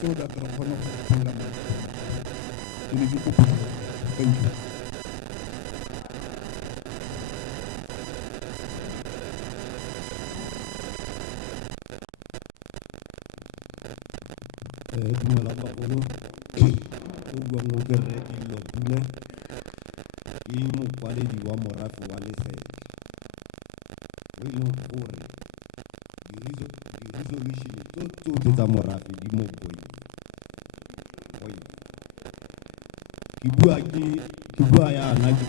so that re kgone go phola thank you. Dumelang bagolo o buang o ke Rre Ilotule ke mokwaledi wa morafe wa Lesetlheng o e leng gore di-resolution tsotlhe tsa morafe di mo boyeng ke bua yana ke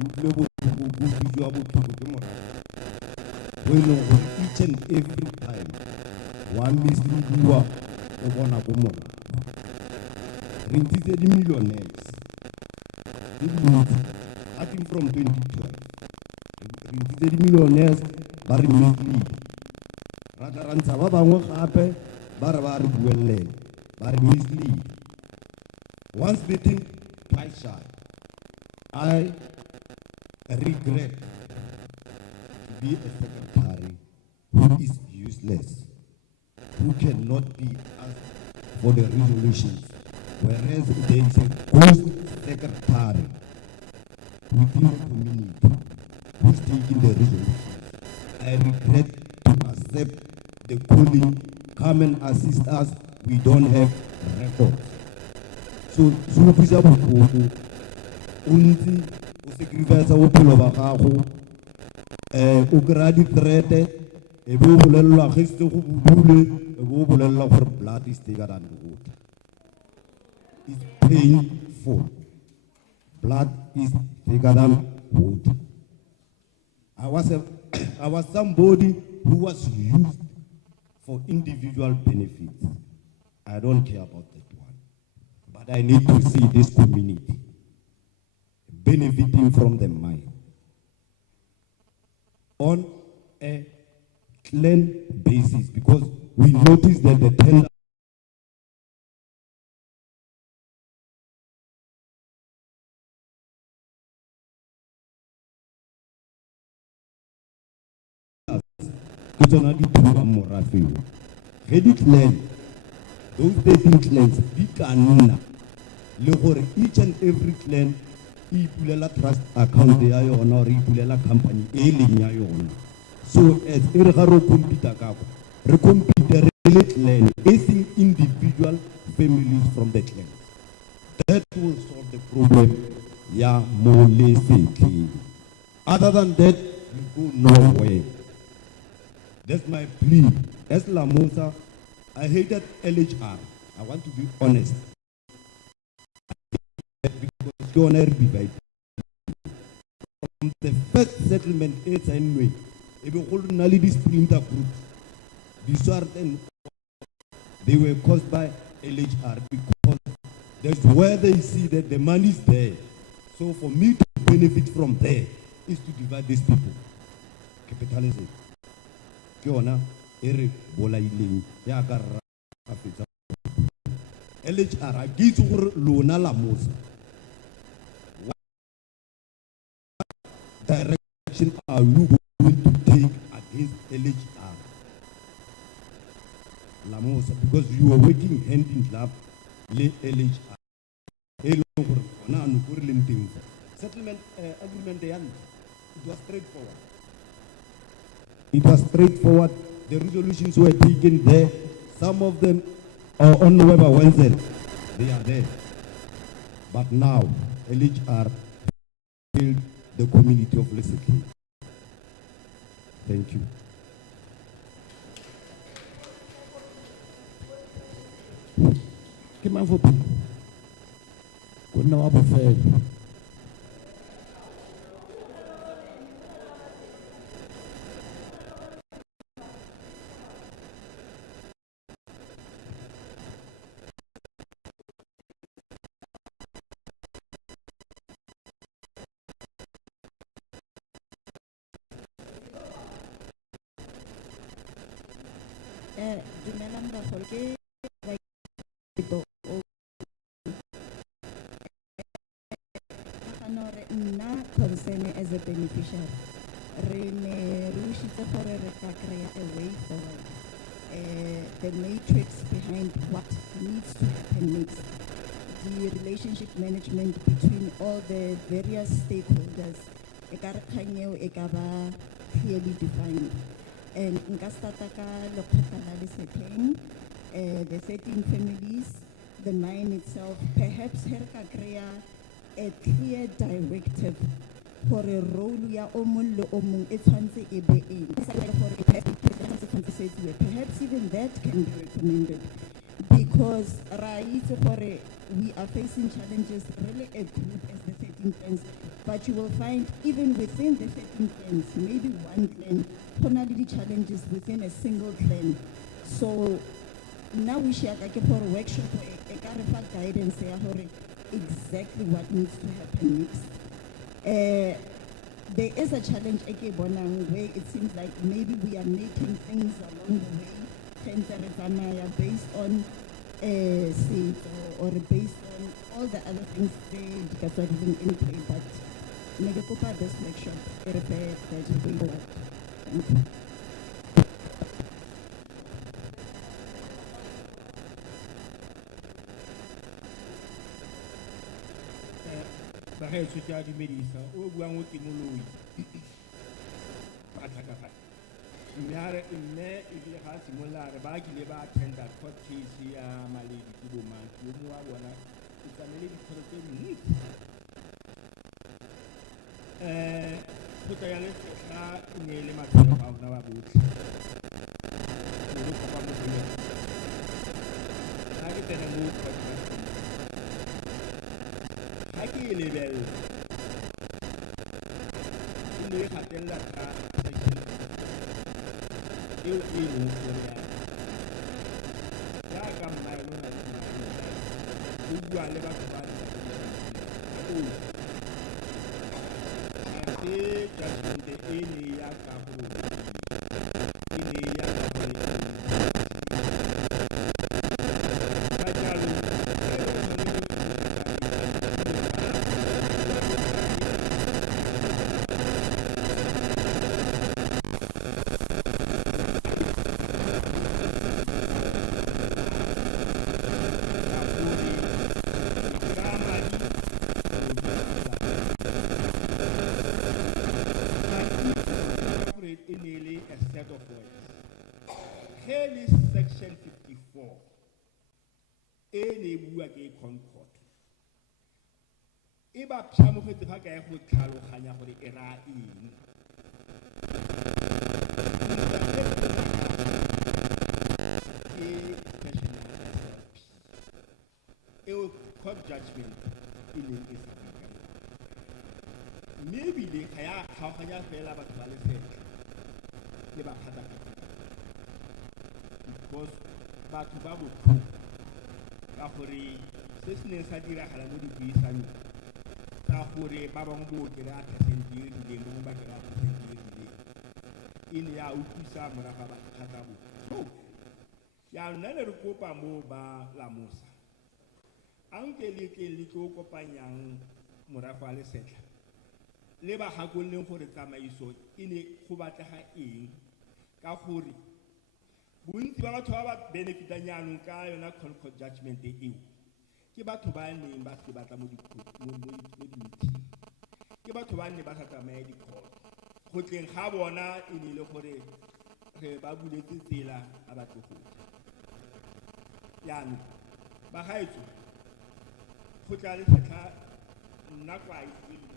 utlwile botlhoko ke morafe o e leng gore each and every time wa misleadiwa o bona ko morafe re ntshitse di-millionaires starting from 2012 re ntshitse di-millionaires ba re mislead ra tla ra ntsha ba bangwe gape ba re buelele ba re mislead once bitten twice shy. I regret to be a secretary who is useless, who cannot be asked for the resolutions, whereas there is a ghost secretary within the community who is taking the resolutions. I regret to accept the calling, come and assist us, we don't have records. So thusa botlhoko o ntse o sacrifice bophelo ba gago o kry-a di-threat-e e be o bolelelwa ge se go bodule e be o bolelelwa gore blood is thicker than water. It's painful. Blood is thicker than water. I was somebody who was used for individual benefits. I don't care about that one. But I need to see this community benefiting from the mine on a clean basis, because we noticed that the tender those 13 clans, each and every clan ipulela trust account ya yona or ipulela company e leng ya yona. So as e re ga ro compete ka go re compete re clan as individual families from the clan. That will solve the problem ya mo Lesetlheng. Other than that, we go nowhere. That's my plea. As Lamosa, I hated LHR. I want to be honest. Because don't divide. From the first settlement, it's anyway. If you hold only these splinter groups, they were caused by LHR because that's where they see that the money is there. So for me to benefit from there is to divide these people. Capitalism. LHR a gitse gore lona la Mosa. What direction are you going to take against LHR? La Mosa, because you are working hand in glove with LHR. Settlement agreement, it was straightforward. It was straightforward. The resolutions were taken there. Some of them are on Weber Wednesday. They are there. But now, LHR failed the community of Lesetlheng. Thank you. Come on for people. Good now, Abu Fair. Dumelang bagolo ke nna concern as a beneficiary re ne re wishitse gore re ka kry-a a way forward the matrix behind what needs to happen next, the relationship management between all the various stakeholders, clearly defined. And nka starta ka lekgotla la Lesetlheng, the 13 families, the mine itself, perhaps here ka krea a clear directive for a role ya o mong le o mong e tshwantse e be eng. Perhaps even that can be recommended, because we are facing challenges, really a group as the 13 clans, but you will find even within the 13 clans, maybe one clan, the challenges within a single clan. So now we share for a workshop, a guidance exactly what needs to happen next. There is a challenge where it seems like maybe we are making things along the way based on seeds or based on all the other things they are in play, but maybe this workshop Thank you. Section 54. Concord. Iba pshamo fete fa ka go tlhaloganya gore e ra eng. Court judgment maybe they kaya khaoganya fela batho ba Lesetlheng le ba phata because batho ba botho ka gore se se ne sa diragala mo dipuisano tsa gore ba bang bo kera percentage le mo ba kera percentage ile ya utlwisa moraga ba phata botho ya nna le re kopa mo ba la Musa anke le tlo kopanyang morago wa Lesetlheng le ba gakolleng gore tsamaiso ine go batlega eng ka gore bontsi ba batho ba ba benefitang yaanong ka yona Concord judgment eo ke batho ba neng ba se batla mo di-meeting ke batho ba neng ba sa tsamaya di-court go tleng ga bona e ne le gore re ba buletse tsela a batlo go yaanong ba gaetso go tla Lesetlha nna kwa itse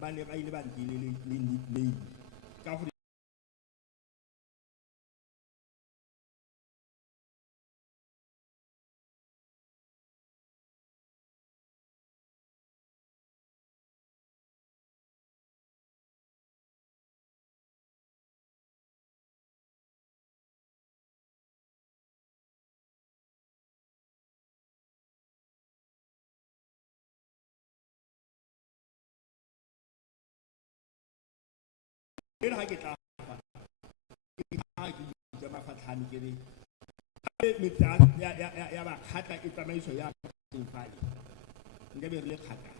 ba ne ba ile ba ntile le nickname ka gore le ha ke tla fa ke mafatlhane ke le metsa ya ba khatla e tsamaiso ya fale nka be re le khata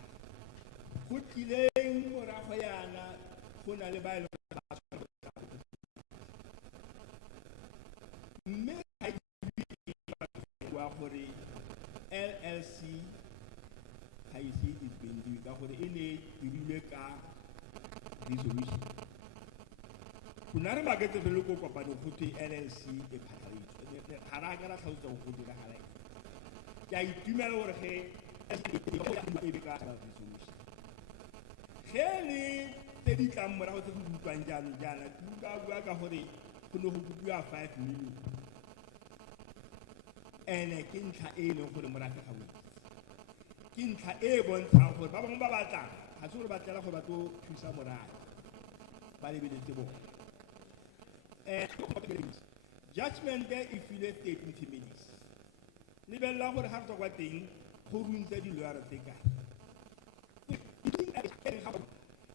go tlileng morago yana go na le ba ile amend-iwe ka gore e ne dirilwe ka resolution. Kuna re maketse re le ko kopane go thwe LLC e phatlaladitswe ga ra ka ra tlhalosetsa go diragala eng. Ke a itumela gore ge e be ka resolution ge le tse di tlang morago tse go utlwang jaanong jaana ke bua ka gore go ne go kopiwa 5 million ene ke ntlha e e leng gore morafe ga botse ke ntlha e e bontshang gore ba bangwe ba batlang ga se gore ba tlela gore ba tlo thusa morafe ba lebeletse bone. Judgement e file 13 families lebelela gore ga re tswa kwa teng go runtse dilwara tse kae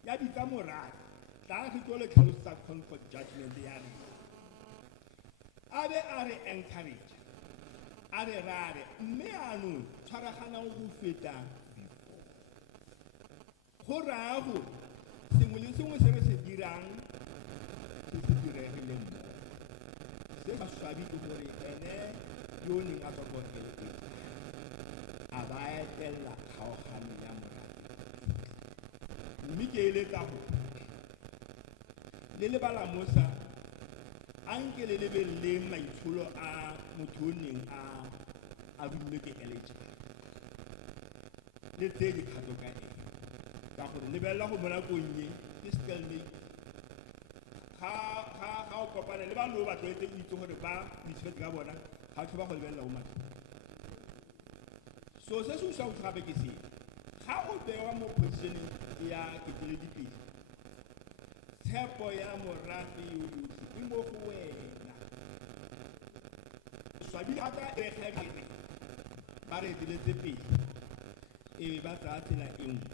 ya bitsa morafe tla re tlo le tlhalosetsa comfort judgment ya rena a be a re encourage a re rare mme anong tshwaraganang go feta go raya gore sengwe le sengwe se re se dirang se se diregileng mo se ba swabi ke gore ene yo o neng a tswa ko kelete a ba etelela kgaogano ya morafe mme ke eletsa go le lebalamosa a nke le lebelele maitsholo a motho o neng a rumilwe ke eligible le tse dikgato ka eng ka gore lebelela go mo nakong e ke stalemate ga o kopane le banno ba tlwaetse o itse gore ba mesebetsi ka bona ga tlho ba go lebelela go matlho so se se usa go gape ke se ga o bewa mo positioneng ya keteledipele tshepo ya morafe yo yotlhe e mo go wena swabile ata e kgegele ba re diletse pele e be ba tsaya tsela e nngwe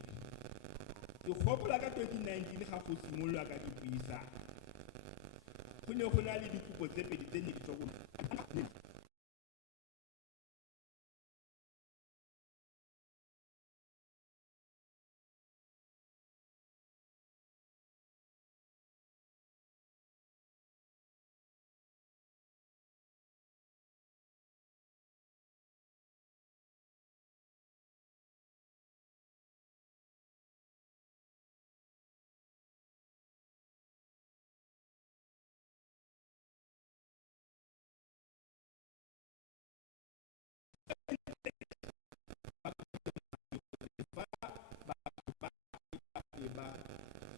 ke gopola ka 2019 ga go simolola ka dipuisano go ne go na le dikopo tse pedi tse ne di tswa go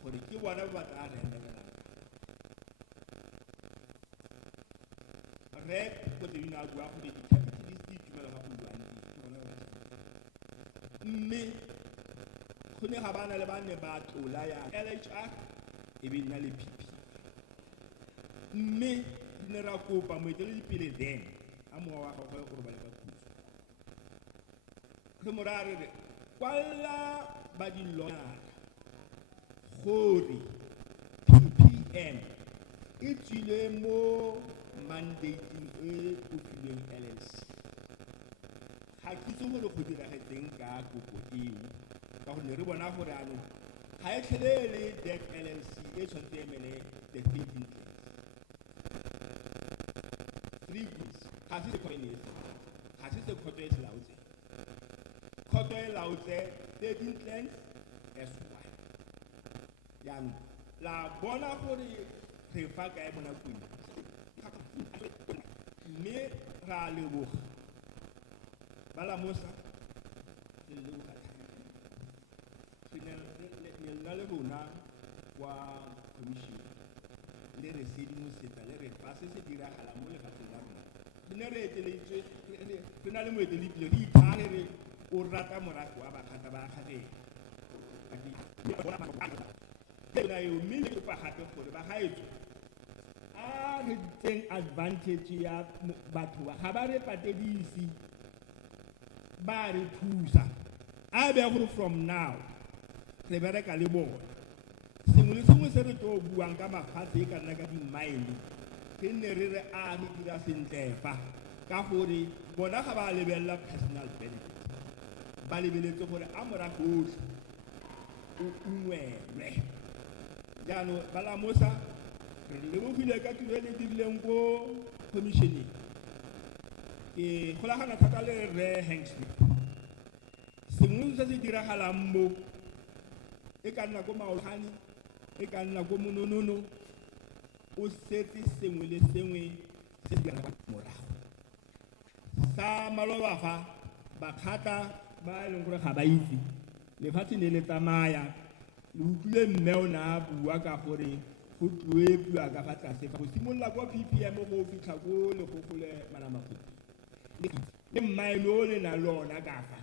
gore ke bona ba tla rendelela re go tse dina bua gore di-capitalist di tumela ga buang mme go ne ga bana le ba ne ba tlola ya LHR e be nna le PP mme di ne ra kopa moeteledipele then a mowa wa gagwe gore ba le ba thuso re morare re kwala ba dilona gore PPM e tswile mo mandating e kopilweng LLC ga ke itse gore go diragetseng ka kopo eo ka gonne re bona gore anong ga e tlhelele deck LLC e tshwanetse emele the 13 3 groups ga se sekgoenese ga se sekgoto e se laotseng khoto e laotse 13 clans SY yaanong la bona gore re fa kae mo nakong mme ra leboga ba lamosa le leboga re nna le rona kwa commission le re sedimosetsa le re fa se se diragala mo lefatsheng la rona re ne re eteletswe re na le moeteledipele re ithare re o rata morafe wa bakgata ba gageng na eo mme le kopa gape gore ba gaetso a re tseng advantage ya batho ba ga ba re patedisi ba re thusa a be gore from now re bereka le bona sengwe le sengwe se re tlo buang ka mafatshe e ka nna ka di-mile ke nne re re a re dira sentlefa ka gore bona ga ba lebelela personal benefit ba lebeletse gore a morafe otlhe o ungwelwe jaanong ba lamosa re lebogile ka tiro e le dirileng ko commissioning ke golagana thata le re Hengsley sengwe se se diragalang mo e ka nna ko maologane e ka nna ko mononono o setse sengwe le sengwe se se diragalang morago sa maloba fa bakgata ba e leng gore ga ba itse lefatshe ne le tsamaya le utlwile mme o ne a bua ka gore go tloepiwa ka fa tlase go simolola kwa ppm go fitlha ko legogole Malamakgopi le mmaeno o le na lona ka fa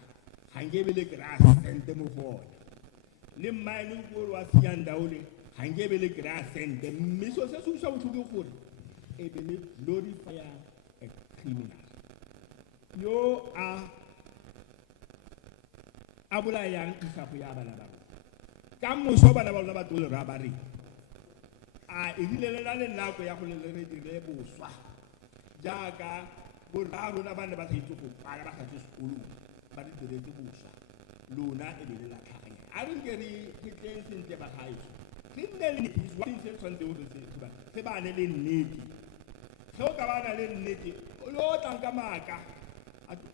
ga nkebe le kry-a sente mo go one le mmaeno ko wa Siyandaole ga nkebe le kry-a sente mme so se se utlwa botlhoko gore e be le glorifya a criminal yo a bolayang isago ya bana ba ka moso bana ba rona ba tole ra ba re a ebile le na le nako ya go le re dire boswa jaaka boraro na bana ba tshitse go para ba ga sekolo ba di dire boswa lona e be le la tlhaganya a re ke re ke tleng sentle ba gaetso ke nne le iswa se tshwantse go se ba ne le nnete ge o ka bana le nnete o tlanka maka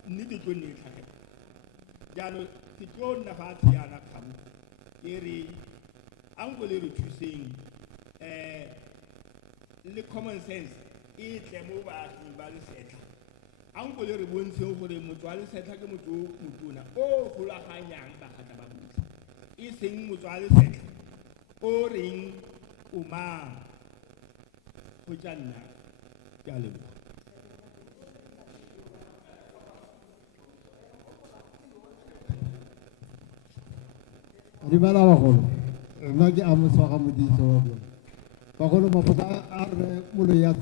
nnete tlo ne tlhage jaanong ke tlo nna fatshe yana kgamo ke re ango le re thuseng le common sense e tle mo baaging ba Lesetlha ango le re bontsheng gore motho wa Lesetlha ke motho motona o golaganyang bagata ba botlhe e seng motho wa Lesetlha o reng o mang go tla nna ke a leboga Dimela bagolo nna ke amosa ga modiso wa bona bagolo mafoko a re molo ya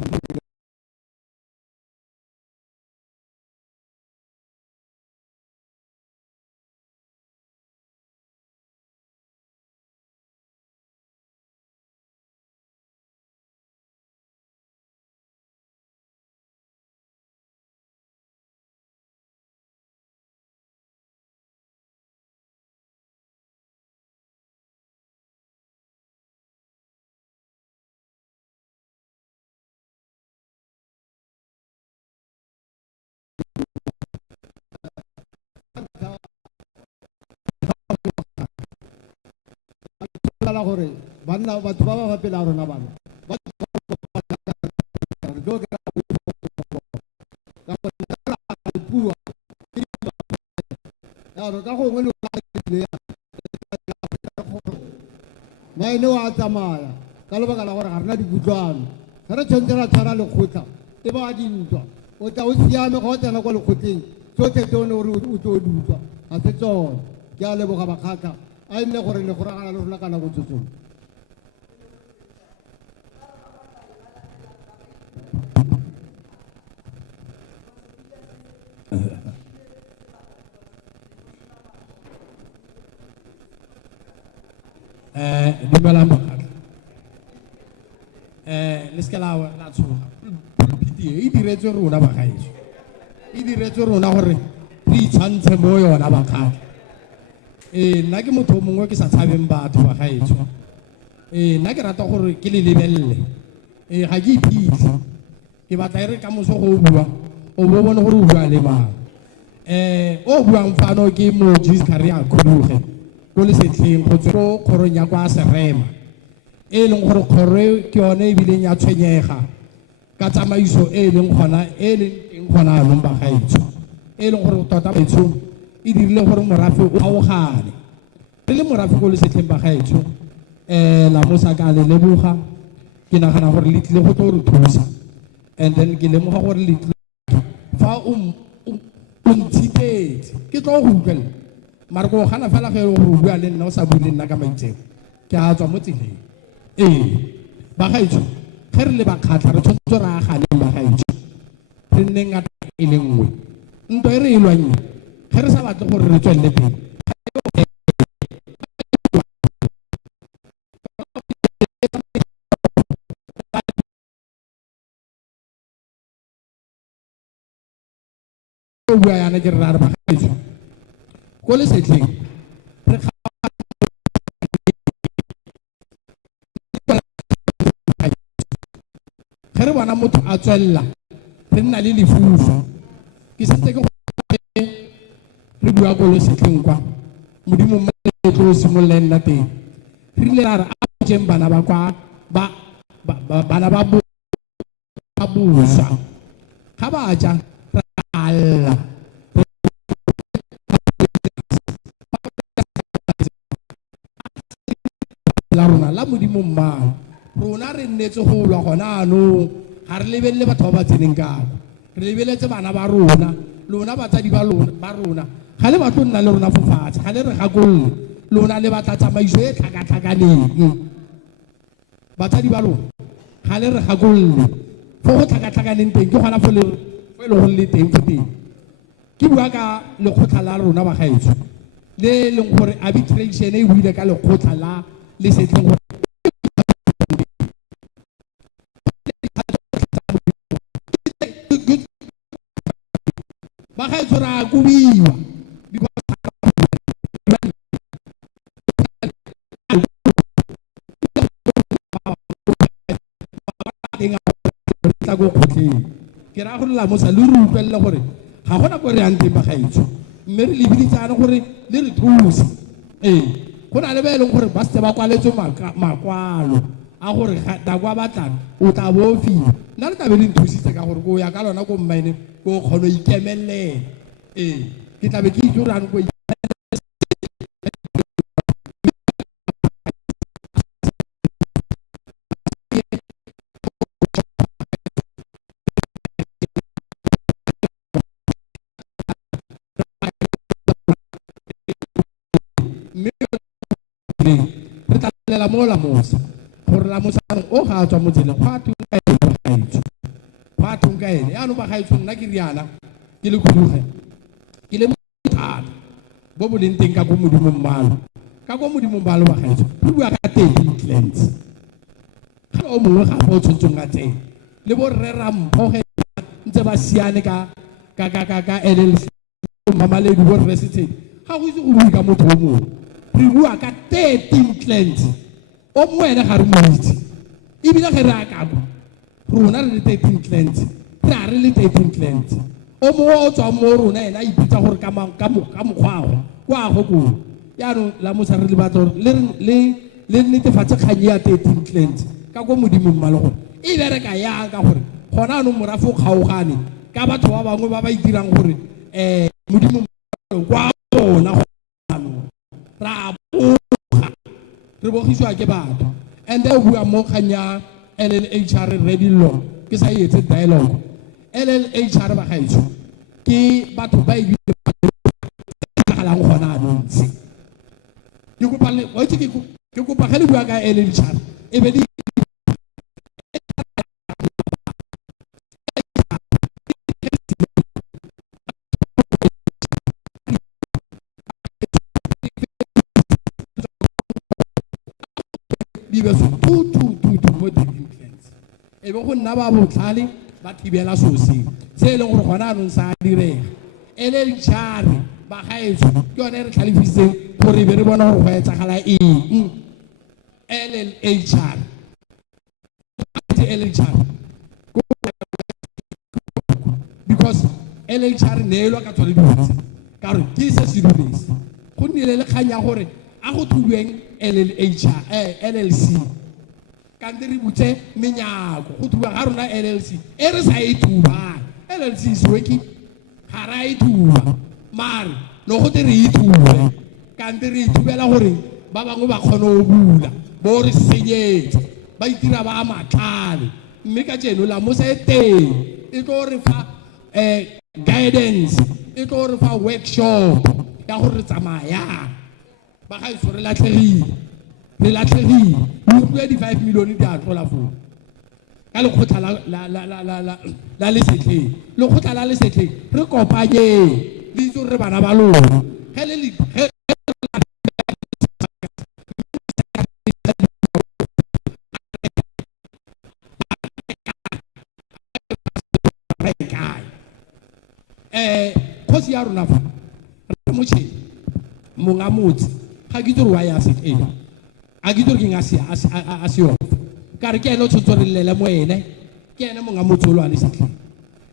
la gore banna batho ba ba pela rona bana ba do ka bua ya ro ka go ngwe le mai no a tsamaya ka lebaka la gore ga rena dikutlwano ga re tshwanetse ra tshwara lekgotla e ba dintwa o tla o siame ga o tsena kwa lekgotleng tsotlhe tsone gore o tlo dutwa ga se tsone ke a leboga bakgaka a nne gore le go ragana le rona ka nako tsotlhe Dumela makgotla le se ke la tshoga e diretswe rona bagaetso e diretswe rona gore re itshwantshe mo yona bakgotla nna ke motho mongwe ke sa tshabeng batho bagaetso nna ke rata gore ke le lebelele ga ke iphitlhe ke batla e re ka moso go bua o bo bone gore o bua le mang o buang fano ke Moses Career Khuduge ko Lesetlheng go tswa ko kgorong ya kwa Serema e leng gore kgoro ke yone e bileng ya tshwenyega ka tsamaiso e leng gona e leng teng gona anong bagaetso e leng gore tota baetso e dirile gore morafe o kgaogane re le morafe ko Lesetlheng bagaetso la mosa ka le leboga ke nagana gore le tlile go tlo re thusa and then ke lemoga gore le fa o ntshitetse ke tlo go utlwela mara go gana fela ge go bua le nna o sa bue le nna ka maitseo ke a tswa mo tseleng bagaetso ge re le bakgatlha re tshwanetse re aganeng bagaetso re nne ngata e le nngwe ntwa e re e lwanye ge re sa batle gore re tswelele pele o bua yana ke re ra re bagaetso ko Lesetlheng re ge re bona motho a tswelela re nna le lefufa ke setse ke re bua ko Lesetlheng kwa modimo mma tlo simolola nna teng re ile ra re a jeng bana ba kwa bana ba busa ga ba ja alla la rona la modimo mma rona re nnetse go lwa gona anong ga re lebelele batho ba ba tseneng ka re lebeletse bana ba rona lona batsadi ba rona ga le batlo nna le rona fo fatshe ga le re gakolle lona le batla tsamaiso e tlhakatlhakaneng batsadi ba lona ga le re gakolle fo go tlhakatlhakaneng teng ke gona fo e le gore le teng fo teng ke bua ka lekgotla la rona ba gaetso le leng gore arbitration e buile ka lekgotla la Lesetleng ba gaetso ra kubiwa go kgotleng ke ra gore la mosa le re utlwelle gore ga gona ko re yang teng ba gaetso mme re lebiditsane gore le re thuse go na le ba e leng gore ba setse ba kwaletswe makwalo a gore nako a batlang o tla bo fiwa nna le tabe le nthusitse ka gore ko ya ka lona ko mmaene ko kgone go ikemelela ke tlabe ke itse gorane ko re tla mo la mosa gore la mosa o ga tswa mo tseleng go a thunka ene ya no ba gaetso nna ke riana ke le kuduge ke le thata bo bo leng teng ka go modimo mmalo ba gaetso re bua ka teng clans ga o mongwe ga go tshontsong ka teng le bo rera mphoge ntse ba siane ka LLC mamaledi bo Lesetlheng ga go itse go bua ka motho o mongwe re bua ka 13 clans o mwena ga re moitse ebile ge re akabo rona re le 13 clans re a re le 13 clans o mo o tswa mo rona ena ipitsa gore ka mokgwago kwa go ko yaanong la mosa re le batlo le netefatse kganye ya 13 clans ka go modimo mmalo gore e bereka yang ka gore gona anong morafo kgaogane ka batho ba bangwe ba ba itirang gore modimo kwa bona ra boga re bogiswa ke batho and then bua mo kganya LLHR ready law ke sa etse dialogue LLHR ba gaetso ke batho ba e galang gona ntse ke kopa le o itse ke kopa ga le bua ka LLHR e be di be so tu mo defense e be go nna ba botlhale ba thibela sosi se le gore gona anong sa direga LLHR ba gaetso ke yone re tlhalefisitseng gore be re bona gore go etsagala eng LLHR because LLHR neelwa ka tsone dilo ka gore ke se se dulese go nnile le kganya gore a go thubiweng LLC kante re butse menyako go thuba ga rona LLC e re sa e thuba LLC is working ga ra e thuba mare no go te re e thube kante re thubela gore ba bangwe ba kgone go bula bo re senyetse ba itira ba matlhale mme ka tseno la mo se teng e tlo re fa guidance e tlo re fa workshop ya gore tsamaya ba ga itse re latlhegile o bua di 5 milione di a tlola fo ka lekgotla la Lesetlheng lekgotla la Lesetlheng re kopanye le itse re bana ba lona ge le khosi ya rona fa re motšhe monga motse ga ke tsore wa ya seteng a ke tsore ke nga a se yo ka re ke ene o tshotse re lele mo ene ke ene monga motse o lwa Lesetlheng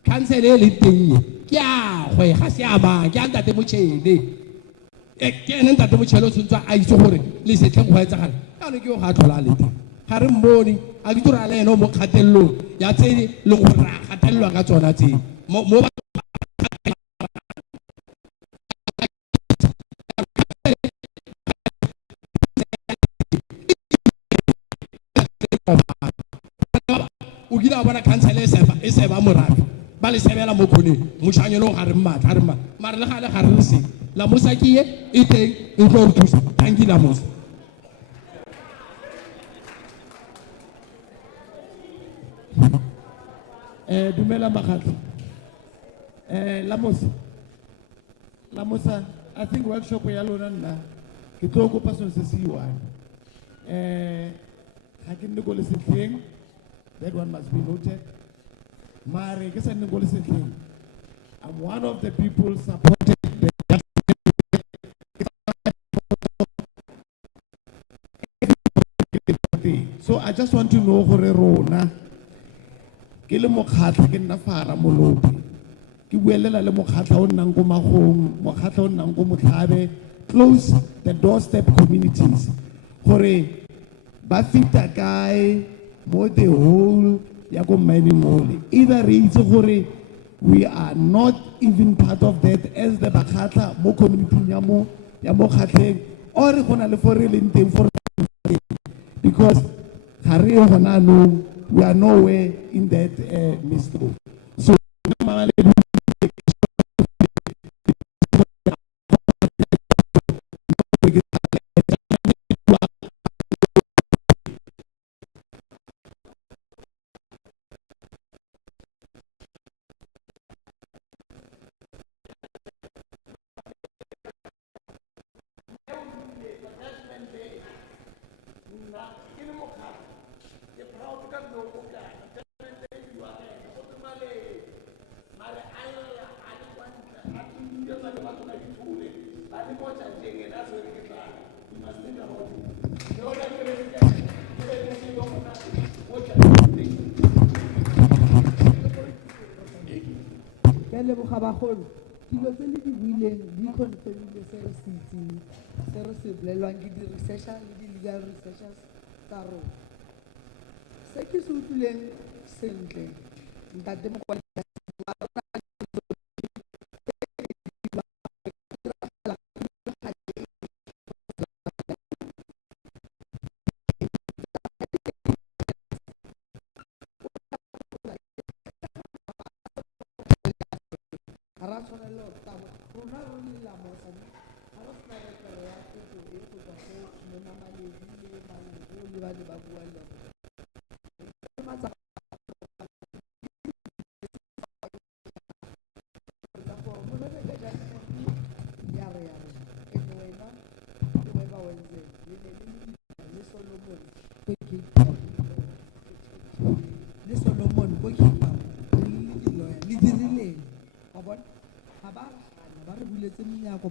cancel e le teng ke a gwe ga se a ba ke a ntate motšhene ke ene ntate motšhelo tshwantswa a itse gore Lesetlheng go etsagala yaanong ke yo ga a tlhola a le teng ga re mmone a ke tura le ene o mo kgatelelong ya tse e leng gore ra gatelelwa ka tsona tse mo o kile a bona council e seba morafe ba le sebela mo khoneng mošanyelo ga re mmatla mare le gale ga re se la mosa ke ye e teng e tlo re thusa tanki la mosa dumela makgatlo la mosa I think workshop ya lona nna ke tlo kopa sone se se one ga ke nne go Lesetlheng. That one must be noted. Mare, ke sa nne go Lesetlheng. I'm one of the people supporting the so I just want to know gore rona ke le mokgatlo ke nna fara molopi ke buelela le mokgatlo o nnang go magong mokgatlo o nnang go motlhabe close the doorstep communities gore ba fita kae mo the whole ya go mining mole either re itse gore we are not even part of that as the bakhatla mo community ya mo khatleng or gona le for le nteng for because we are nowhere in that mystery. So Bagolo dilo tse le di buileng di confirmile se re se itseng se re se bolelwang ke di-researcher le di-legal researchers tsa rona se ke se utlwileng sentle ntate mokwadi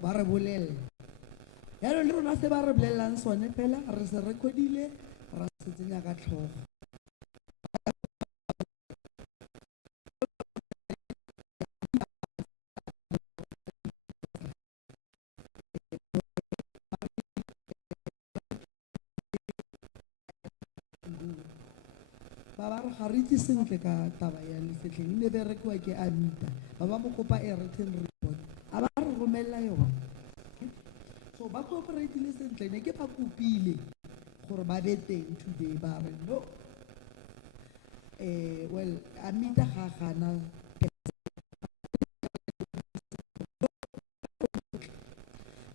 ba re bolelle yalo le rona se ba re bolellang sone fela re se recordile ra se tsenya ka tlhogo ba ba re ga re itse sentle ka taba ya Lesetlheng e ne berekiwa ke Anita ba ba mo kopa written report a ba re romella yona so ba cooperate sentle ne ke ba kopile gore ba be teng today ba re no well Anita ga gana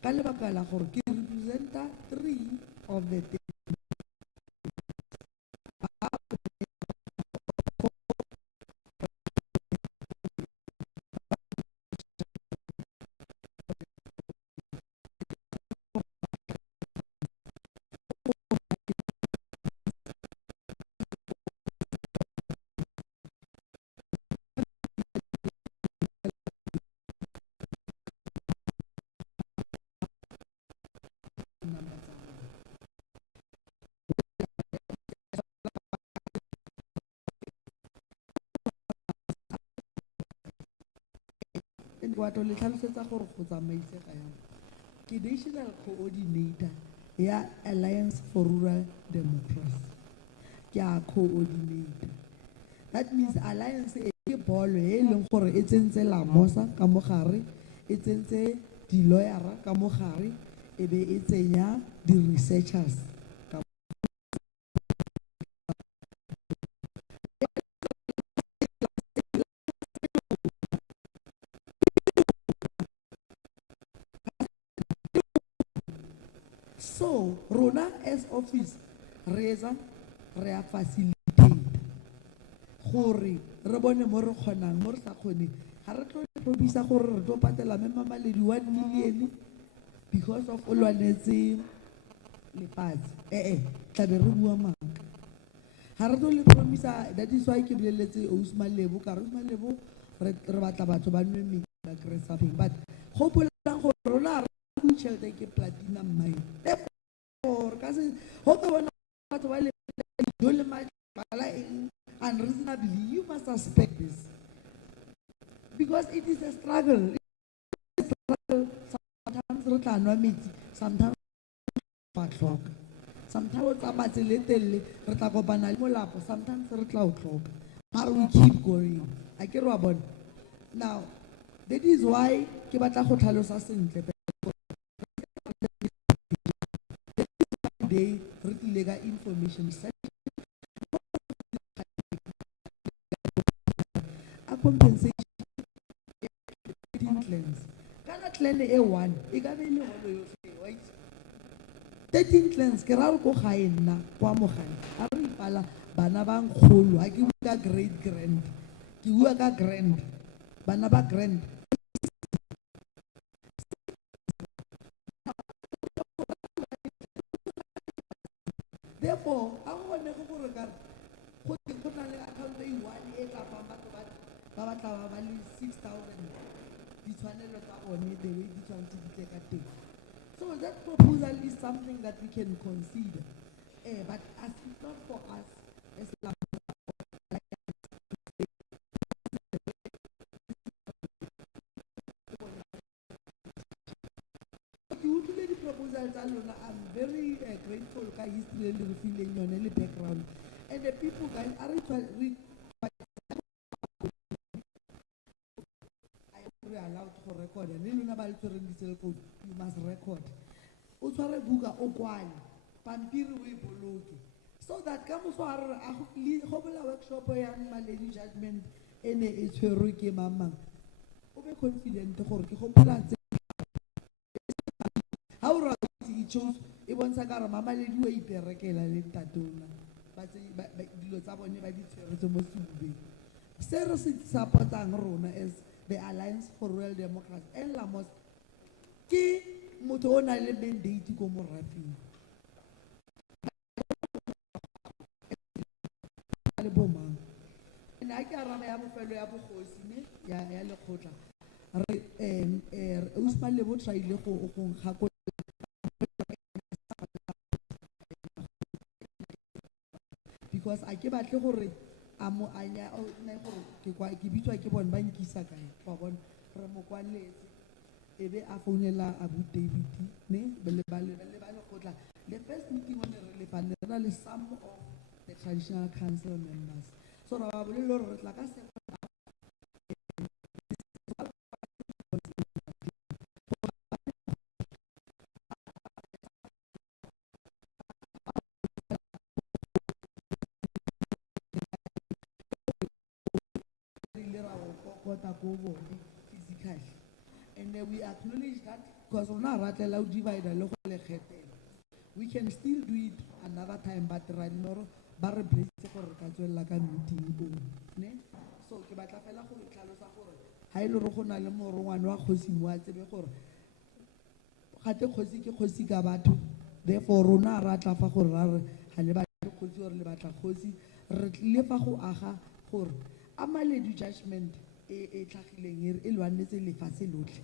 ka lebaka la gore ke representa 3 of the wato le tlhalosetsa gore go tsamaise ga yang ke national coordinator ya Alliance for Rural Democracy. Ke a coordinator. That means Alliance e ke bolo e leng gore e tsentse la mosa ka mogare, e tsentse di lawyera ka mogare, e be e tsenya di researchers. So, rona as office, re a facilitate gore re bone mo re kgonang, mo re sa kgone. Ga re tlo probisa gore re tlo patela Mamaledi 1 million because of o lwanetse lefatshe. Tlabe re bua maaka. Ga re tlo le promisa, that is why ke boleletse Ousmane Lebo, ka re Ousmane Lebo re batla batho ba nwe metsi ba kry something, but gopolang gore rona re tšhelete ke platinum mine. Therefore, ka se go ka bona batho ba le dijo le mabala unreasonably, you must suspect this because it is a struggle. Sometimes re tla nwa metsi, sometimes ba tlhoka, sometimes o tsamaya tsela e telele re tla kopana le molapo, sometimes re tla o tlhoka, but we keep going. A ke re wa bona. Now, that is why ke batla go tlhalosa sentle day re tlile ka information session a compensation 13 clans. Kana clan e one e ka be le holo yotlhe, right? 13 clans ke ra re go ga ena kwa mogae a re ipala bana ba nkgolo a ke bua ka great grand, ke bua ka grand, bana ba grand. Therefore, I want to go to account one ba batla ba le 6,000 di tshwanelo tsa bone the way di tshwanetse di tle ka teng. So that proposal is something that we can consider, but as it's not for us as a proposal, I'm very grateful for history and feeling the background. And the people guys are allowed to record. And then you must record. Utware buka okwani, pampiri we boloki. So that comes for a workshop ya Maledi Judgement ene e tshwerwe ke mama. O be confident gore ke gopola he chose e bontsha ka re Mamaledi o iperekela le tatona ba dilo tsa bone ba di tshweretse mo sebubeng. Se re se supportang rona as the Alliance for Rural Democracy and Lamos ke motho o na le mandate ko morafeng le bomang nna ke arama ya bofelo ya bogosi ne ya lekgotla re Ousmane Lebo tsaile go ngakgo because a ke batle gore a mo anya o nna gore ke bitswa ke bone ba nkisa kae wa bona re mo kwaletse ebe a founela Abu David ne le khotla the first meeting on re le panela le some of the traditional council members so ra ba bolelo re tla ka se physically, and we acknowledge that because we are divide we can still do it another time, but right now so ke batla fela go tlhalosa gore ha ile re go na le morongwane wa kgosi mo a tsebe gore gate kgosi ke kgosi ka batho, therefore rona ra tla fa gore ra re ha le batho kgosi gore le batla kgosi re tle fa go aga gore Amaledi Judgement e tlhagileng e lwanetse lefatshe lotlhe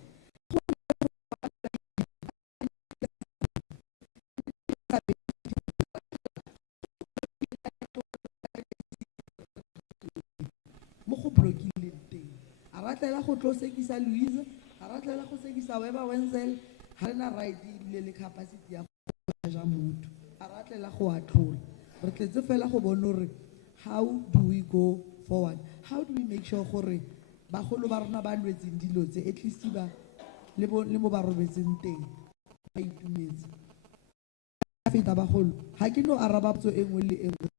mo go blokile teng a batlela go tlo sekisa Louise a batlela go sekisa Weba Wenzel ga re na right ebile le capacity ya go ja motho a re a tlela go atlhola re tletse fela go bone gore how do we go forward, how do we make sure gore bagolo ba rona ba lwetseng dilo tse at least ba le mo ba robetseng teng ba itumetse ka feta bagolo ga ke no araba potso e nngwe le e nngwe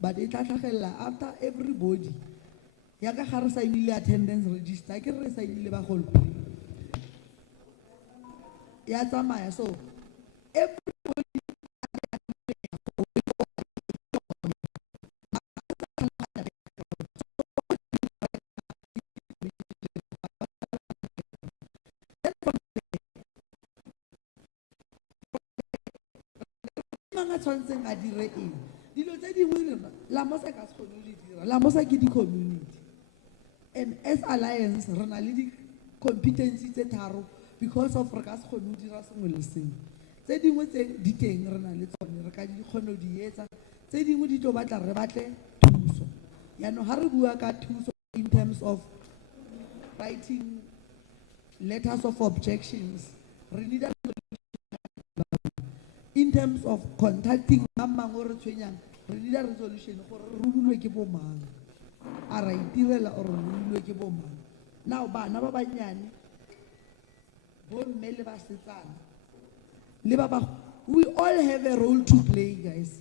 but e tla tlhagelela after everybody ya ka ga re saenile attendance register ke re saenile bagolo ya tsamaya so everybody tshwantseng a dire eng dilo tse dingwe la mosa ka se kgone go di dira la mosa ke di-community and as alliance re na le di-competency tse tharo because of re ka se kgone go dira sengwe le sengwe tse dingwe tse di teng re na le tsone re ka di kgone go di etsa tse dingwe di tlo batla re batle thuso yaanong ga re bua ka thuso in terms of writing letters of objections re need in terms of contacting mang o re tshwenyang re need a resolution gore re rulwe ke bo mang a ra itirela or re rulwe ke bo mang now bana ba banyane bo mme le basetsana le ba ba we all have a role to play guys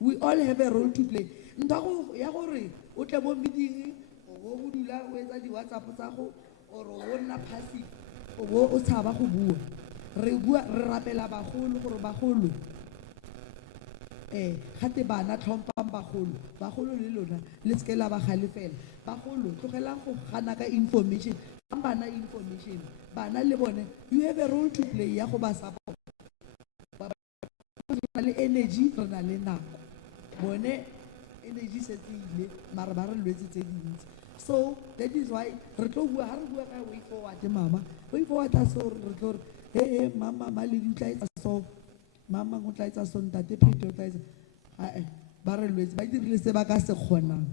we all have a role to play ntago ya gore o tle bo meeting o bo go dula o etsa di WhatsApp tsa go or o nna passive o bo o tshaba go bua re rapela bagolo gore bagolo gate bana tlhompang bagolo le lona le seke la ba galefela bagolo tlogelang go gana ka information bana information bana le bone you have a role to play ya go ba support ba le energy re na le nako bone energy se tsile mara ba re lwetse tse dintsi so that is why re tlo bua ha re bua ka way forward mama way forward so re tlo hey mama mali di tla etsa so mama go tla etsa so ntate phete o tla etsa ba re lwetse ba dirile se ba ka se kgonang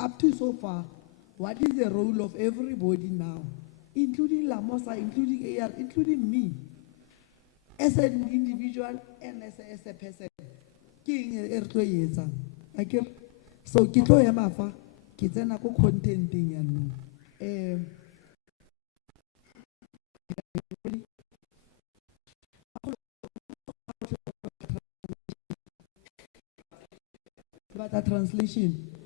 up to so far what is the role of everybody now including Lamosa including AR including me as an individual and as a person king e re tlo etsa akere so ke tlo ya mafa ke tsena go contenting ya no about the translation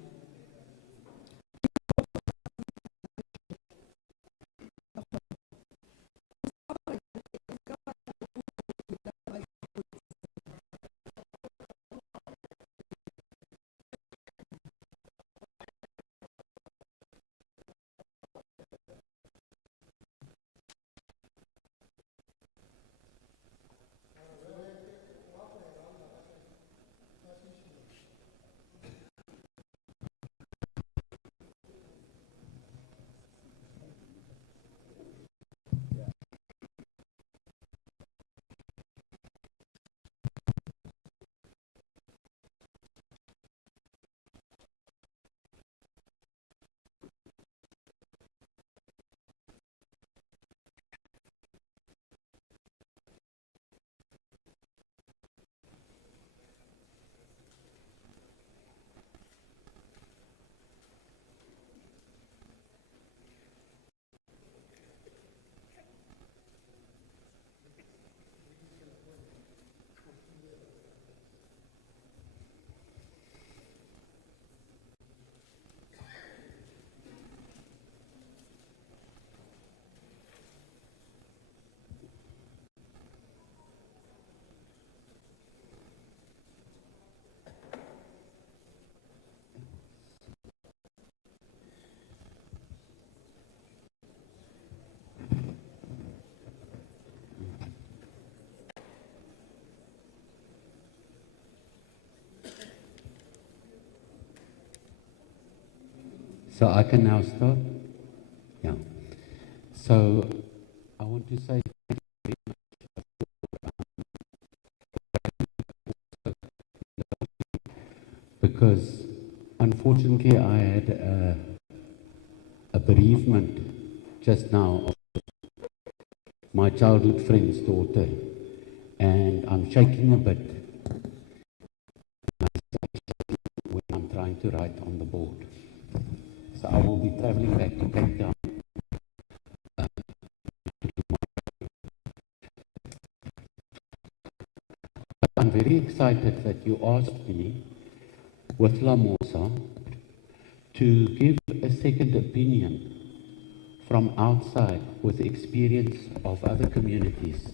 So I can now start? Yeah. So I want to say thank you very much. because unfortunately I had a bereavement just now of my childhood friend's daughter, and I'm shaking a bit when I'm trying to write on the board. So I will be traveling back to Cape Town. But I'm very excited that you asked me, with Lamosa, to give a second opinion from outside with the experience of other communities,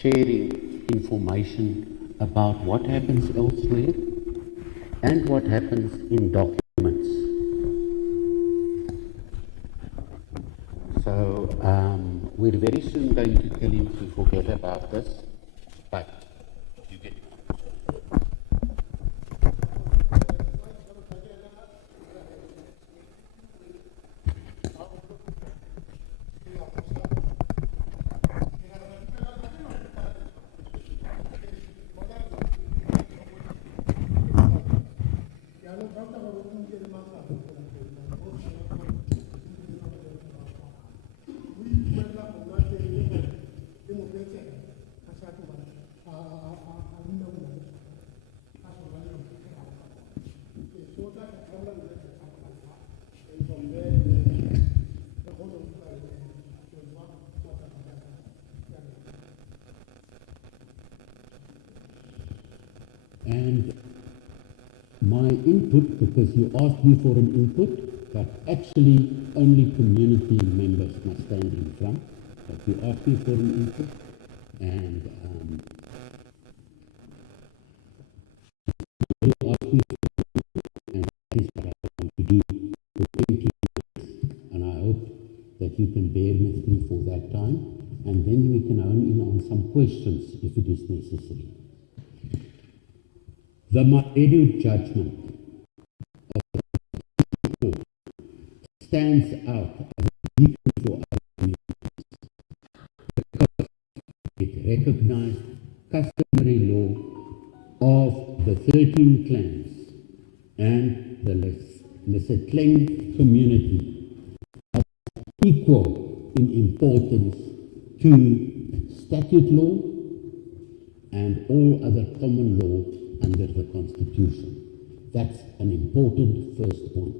sharing information about what happens elsewhere and what happens in documents. So we're very soon going to tell him to forget about this, but you get it. And my input, because you asked me for an input, but actually only community members must stand in front. But you asked me for an input, and you asked me for an input, and that is what I want to do for 20 years. And I hope that you can bear with me for that time, and then we can hone in on some questions if it is necessary. The Maredu judgment of the court stands out as a beacon for other communities because it recognized customary law of the 13 clans and the Lesetleng community as equal in importance to statute law and all other common law under the Constitution. That's an important first point.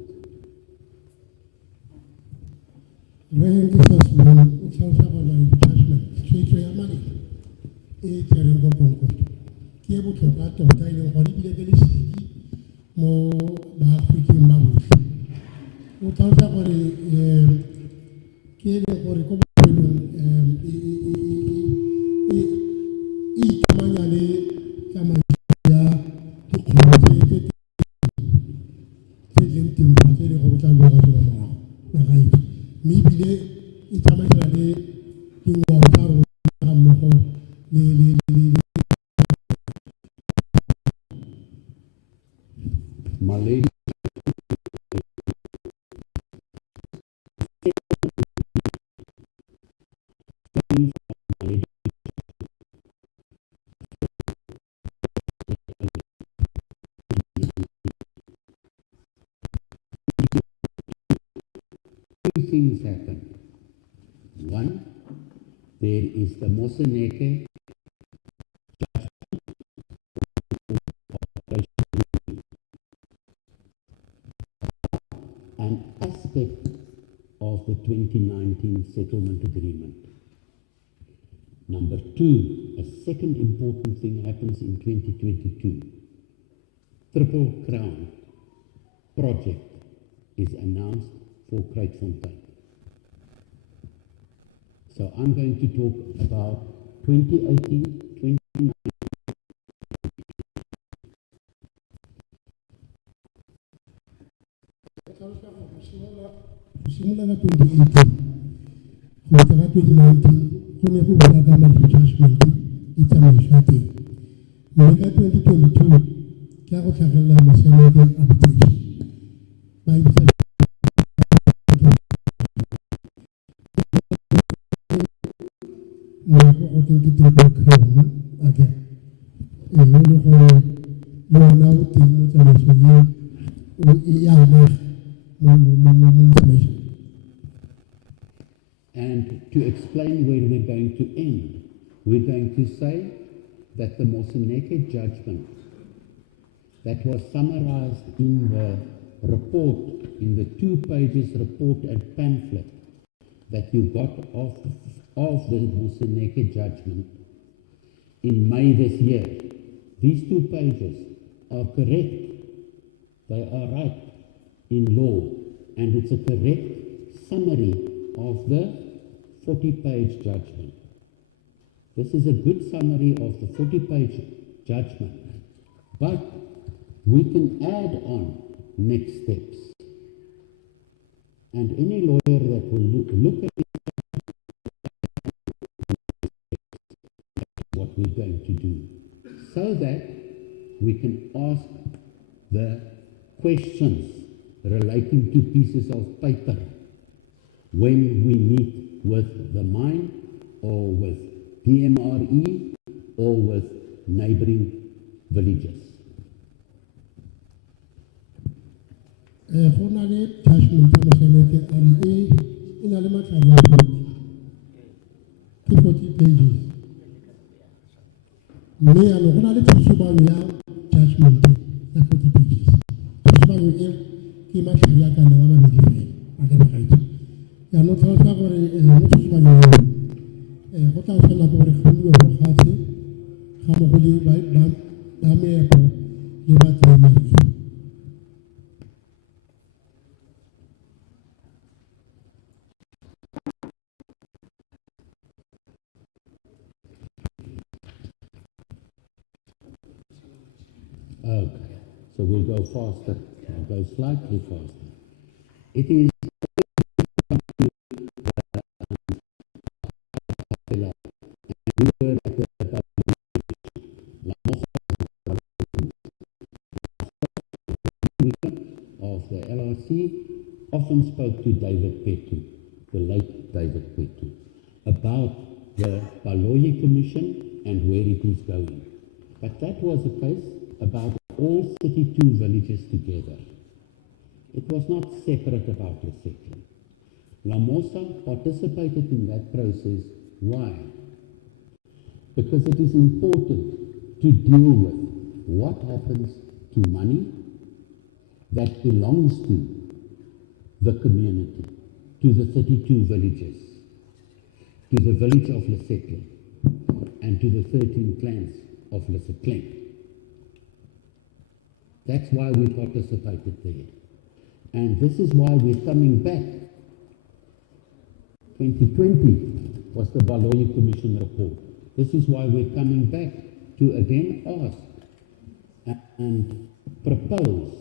Two things happen. One, there is the Moseneke an aspect of the 2019 settlement agreement. Number two, a second important thing happens in 2022. Triple Crown project is announced for Kruitfontein. So I'm going to talk about 2018, 2019. Similar to 2018, with 2019, when we were government judgment, it's a machete. When 2022, Carol Chagala Masanate arbitration. By the triple crown again. And you are now thinking information. And to explain where we're going to end, we're going to say that the Moseneke judgment that was summarized in the report, in the 2 pages report and pamphlet that you got of the Moseneke judgment in May this year. These 2 pages are correct. They are right in law, and it's a correct summary of the 40-page judgment. This is a good summary of the 40-page judgment, but we can add on next steps. And any lawyer that will look at what we're going to do, so that we can ask the questions relating to pieces of paper when we meet with the mine or with DMRE or with neighboring villages. Go na le judgment ya Moseneke e na le matlhare a 40 pages. Mme yaanong go na le tshosobanyo ya judgment ya 40 pages. Tshosobanyo e ke matlhare a ka nang a mabedi fela a ke bagaetso. Yaanong tlhalosa gore mo tshosobanyo eo go tla tshwana gore go buiwe go fatshe ga mo go le ba meepo le ba DMRE. Okay, so we'll go faster. We'll go slightly faster. It is of the LRC often spoke to David Petu, the late David Petu, about the Baloyi Commission and where it is going. But that was a case about all 32 villages together. It was not separate about Lesetleng. Lamosa participated in that process. Why? Because it is important to deal with what happens to money that belongs to the community, to the 32 villages, to the village of Lesetleng, and to the 13 clans of Lesetleng. That's why we participated there. And this is why we're coming back. 2020 was the Baloyi Commission report. This is why we're coming back to again ask and propose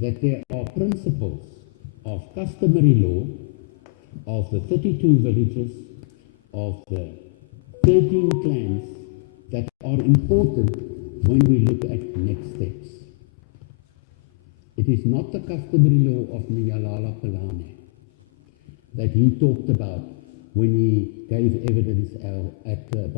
that there are principles of customary law of the 32 villages, of the 13 clans that are important when we look at next steps. It is not the customary law of Nyalala Palane that he talked about when he gave evidence at the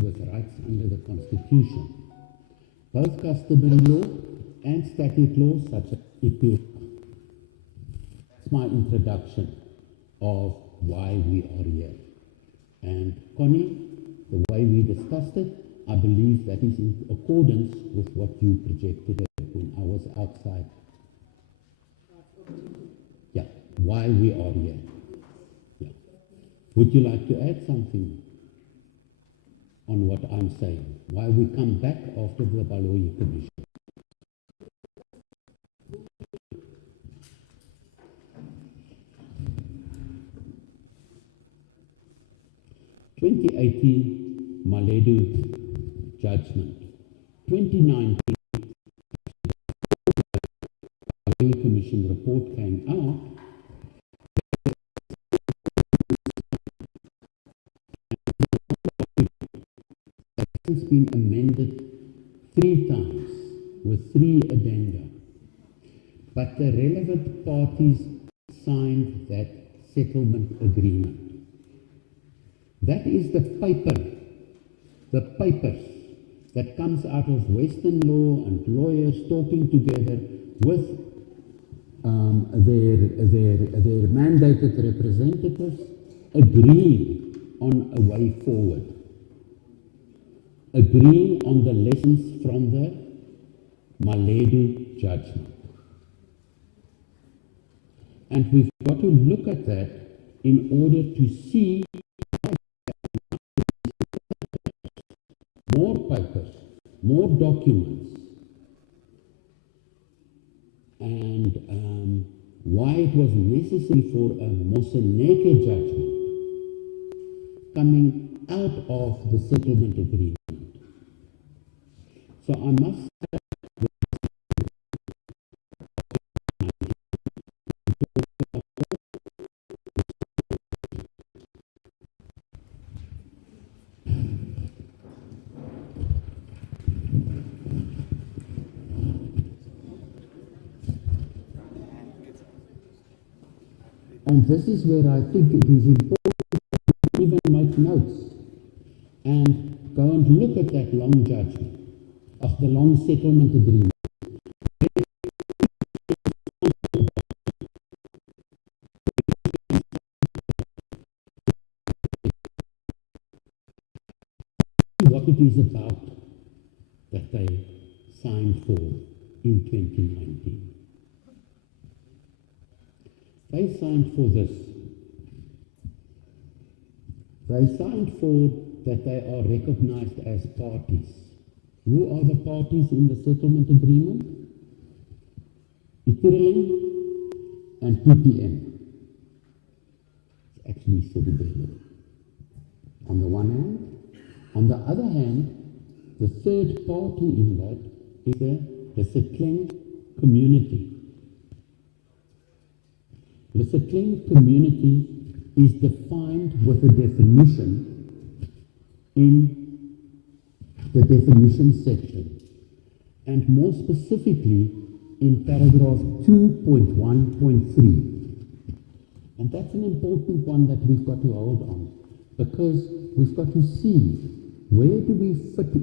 with rights under the Constitution. Both customary law and statute law such as Itbrought. That's my introduction of why we are here. And Connie, the way we discussed it, I believe that is in accordance with what you projected when I was outside. Yeah, why we are here. Yeah. Would you like to add something on what I'm saying? Why we come back after the Baloyi Commission? 2018 Maledu judgment. 2019 Baloyi Commission report came out. It's been amended 3 times with 3 addenda. But the relevant parties signed that settlement agreement. That is the papers that comes out of Western law and lawyers talking together with their mandated representatives, agreeing on a way forward, agreeing on the lessons from the Maledu judgment. And we've got to look at that in order to see more papers, more documents, and why it was necessary for a Moseneke judgment coming out of the settlement agreement. So I must say, and this is where I think it is important to even make notes and go and look at that long judgment of the long settlement agreement. What it is about that they signed for in 2019. They signed for this. They signed for that they are recognized as parties. Who are the parties in the settlement agreement? Itbrought and PPM. It's actually celebrated. On the one hand. On the other hand, the third party in that is the Lesetleng community. The Lesetleng community is defined with a definition in the definition section, and more specifically in paragraph 2.1.3. And that's an important one that we've got to hold on, because we've got to see where do we fit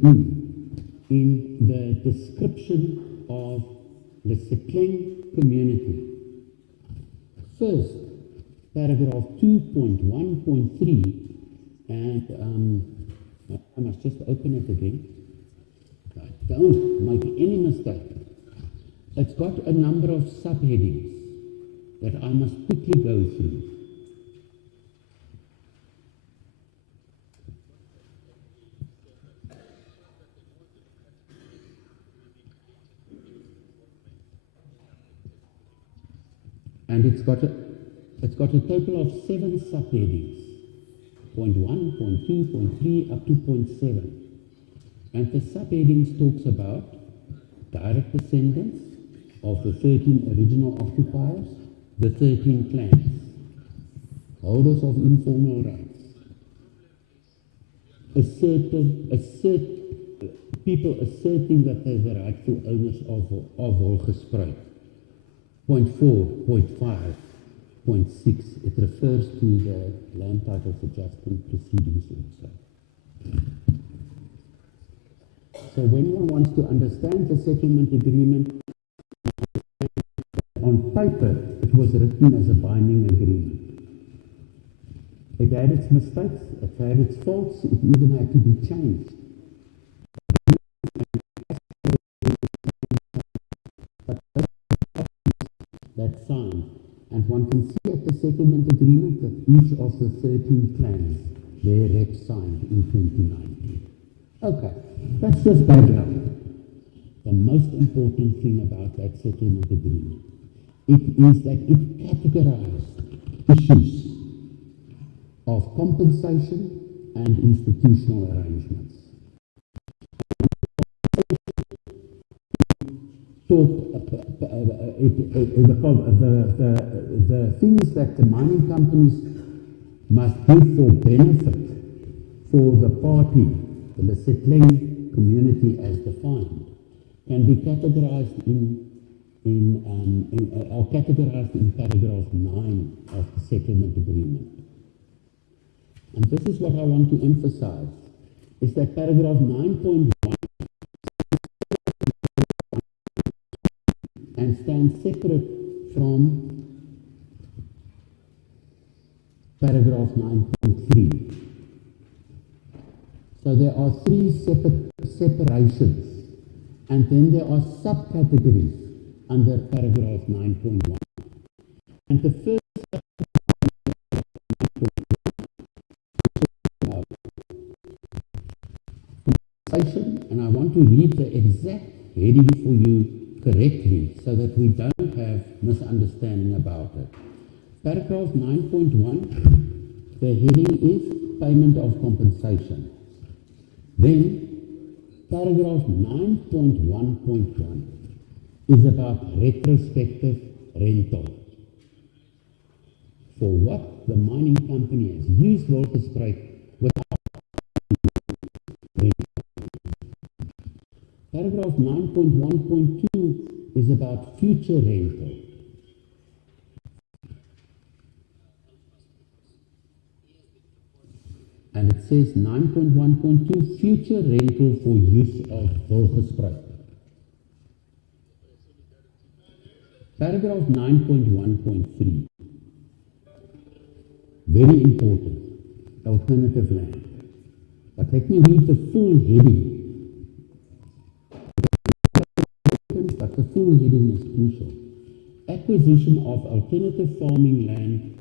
in the description of the Lesetleng community. First, paragraph 2.1.3, and I must just open it again. Don't make any mistake. It's got a number of subheadings that I must quickly go through. And it's got a total of 7 subheadings, point 1, point 2, point 3, up to point 7. And the subheadings talks about direct descendants of the 13 original occupiers, the 13 clans, holders of informal rights, people asserting that they're the rightful owners of Volgespreid. Point 4, point 5, point 6, it refers to the land titles adjustment proceedings also. So when one wants to understand the settlement agreement, on paper it was written as a binding agreement. It had its mistakes, it had its faults, it even had to be changed. That signed, and one can see at the settlement agreement that each of the 13 clans, their reps signed in 2019. Okay, that's just background. The most important thing about that settlement agreement, it is that it categorized issues of compensation and institutional arrangements. The things that the mining companies must give for benefit for the party, the Lesetleng community as defined, can be categorized in paragraph 9 of the settlement agreement. And this is what I want to emphasize, is that paragraph 9.1 and stands separate from paragraph 9.3. So there are three separations, and then there are subcategories under paragraph 9.1. And the first compensation, and I want to read the exact heading for you correctly so that we don't have misunderstanding about it. Paragraph 9.1, the heading is payment of compensation. Then paragraph 9.1.1 is about retrospective rental. For what the mining company has used Volkspreek without rental. Paragraph 9.1.2 is about future rental. And it says 9.1.2, future rental for use of Volkspreek. Paragraph 9.1.3, very important, alternative land. But let me read the full heading. But the full heading is crucial. Acquisition of alternative farming land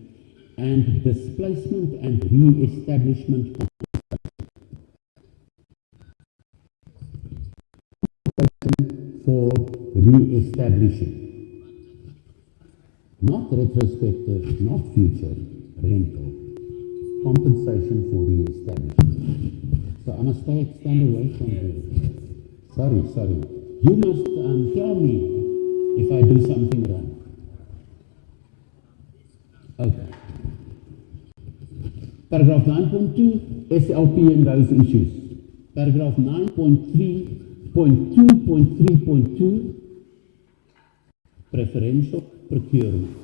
and displacement and re-establishment for re-establishing. Not retrospective, not future, rental. Compensation for re-establishment. So I must stand away from here. Sorry. You must tell me if I do something wrong. Okay. Paragraph 9.2, SLP and those issues. Paragraph 9.3.2.3.2, preferential procurement.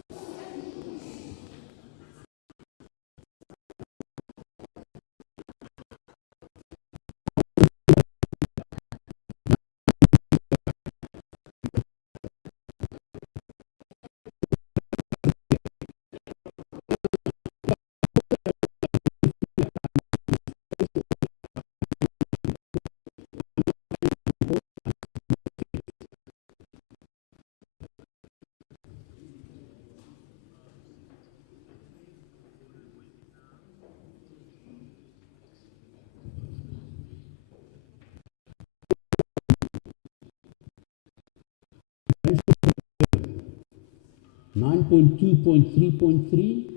Nine 9.2.3.3,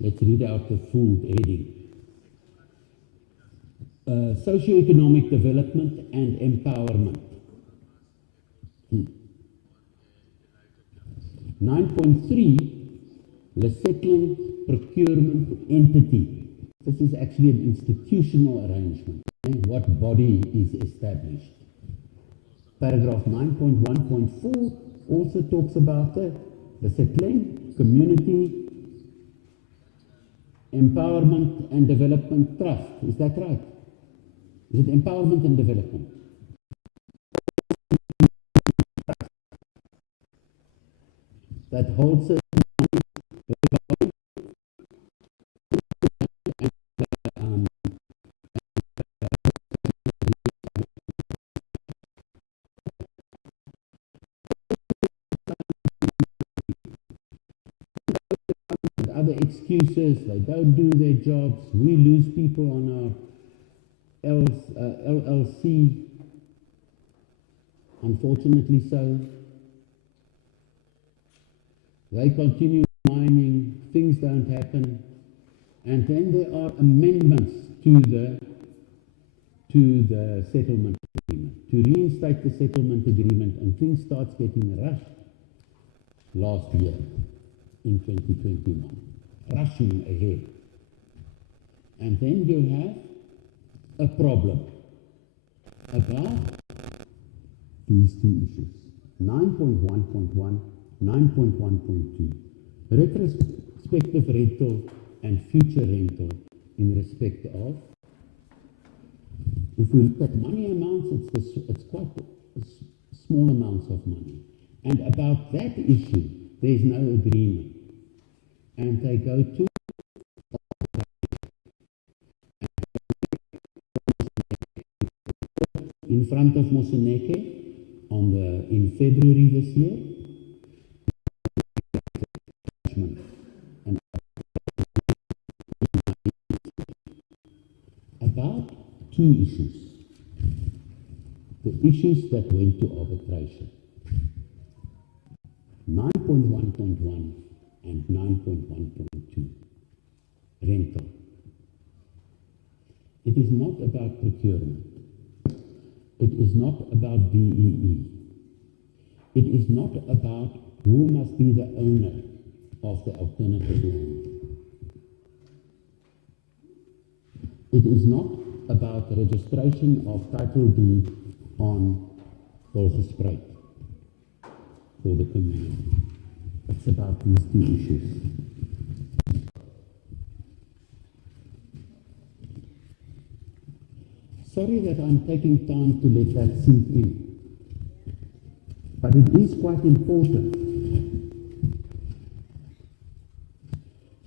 let's read out the full heading. Socioeconomic development and empowerment. 9.3, Lesetleng procurement entity. This is actually an institutional arrangement. And what body is established? Paragraph 9.1.4 also talks about the Lesetleng Community Empowerment and Development Trust. Is that right? Is it empowerment and development? That holds certain other excuses, they don't do their jobs, we lose people on our LLC, unfortunately so. They continue mining, things don't happen, and then there are amendments to the settlement agreement, to reinstate the settlement agreement, and things starts getting rushed last year in 2021, rushing ahead. And then you have a problem about these two issues, 9.1.1, 9.1.2. Retrospective prospective rental and future rental in respect of, if we look at money amounts, it's quite small amounts of money. And about that issue, there is no agreement. And they go to in front of Moseneke in February this year. And about two issues. The issues that went to arbitration. 9.1.1 and 9.1.2. Rental. It is not about procurement. It is not about BEE. It is not about who must be the owner of the alternative land. It is not about registration of title deed on Volksspruit for the community. It's about these two issues. Sorry that I'm taking time to let that sink in, but it is quite important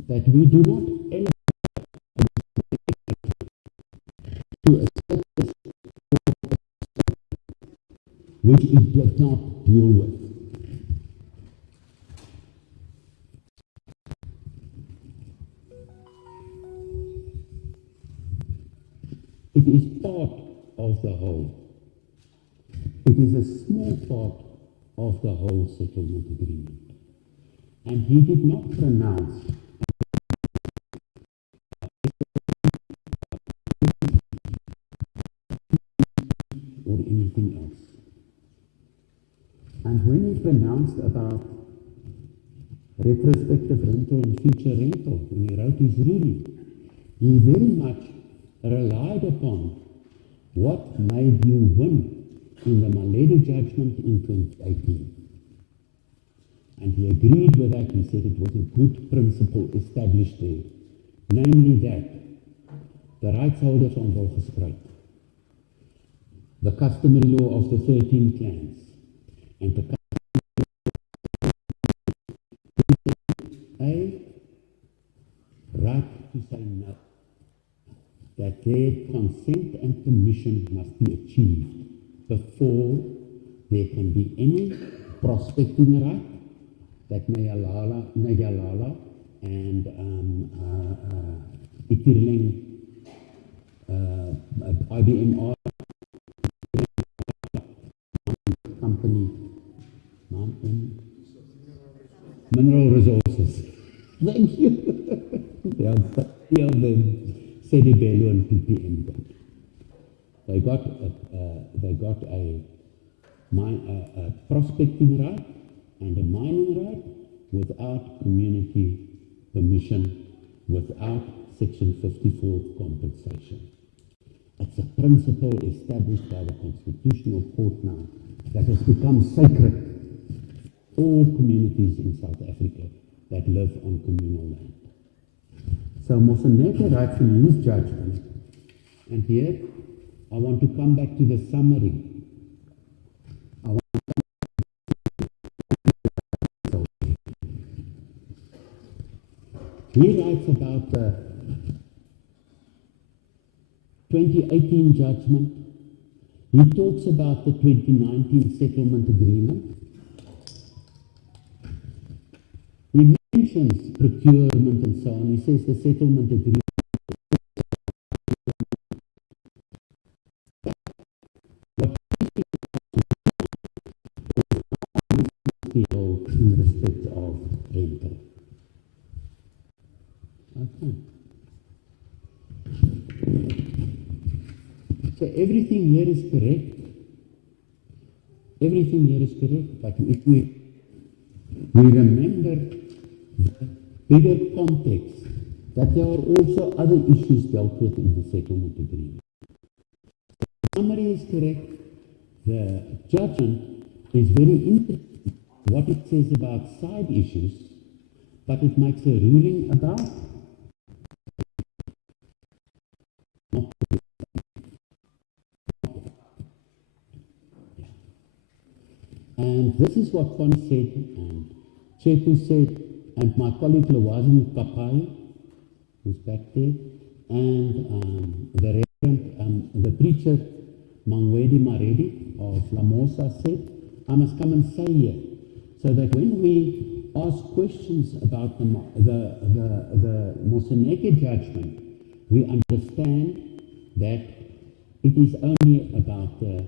that we do not elevate to a status which it does not deal with. It is part of the whole. It is a small part of the whole settlement agreement. And he did not pronounce or anything else. And when he pronounced about retrospective rental and future rental, when he wrote his ruling, he very much relied upon what made you win in the Maledi judgment in 2018. And he agreed with that. He said it was a good principle established there, namely that the rights holders on Volksspruit, the customary law of the 13 clans, and the a right to say no, that their consent and permission must be achieved before there can be any prospecting right that Nayalala and Itbrought, IBM company, Mineral Resources. Thank you. They are the Sedibelo and PPM. They got a prospecting right and a mining right without community permission, without Section 54 compensation. It's a principle established by the Constitutional Court now that has become sacred. All communities in South Africa that live on communal land. So Moseneke writes in his judgment, and here I want to come back to the summary. He writes about the 2018 judgment. He talks about the 2019 settlement agreement. He mentions procurement and so on. He says the settlement agreement in respect of rental. Okay. So everything here is correct. Everything here is correct. But if we remember the bigger context, that there are also other issues dealt with in the settlement agreement. The summary is correct. The judgment is very interesting. What it says about side issues, but it makes a ruling about not. And this is what Connie said, and Chepu said, and my colleague Lawazim Kapai, who's back there, and the Reverend, the preacher Mangwedi Maredi of Lamosa said, I must come and say here, so that when we ask questions about the Moseneke judgment, we understand that it is only about the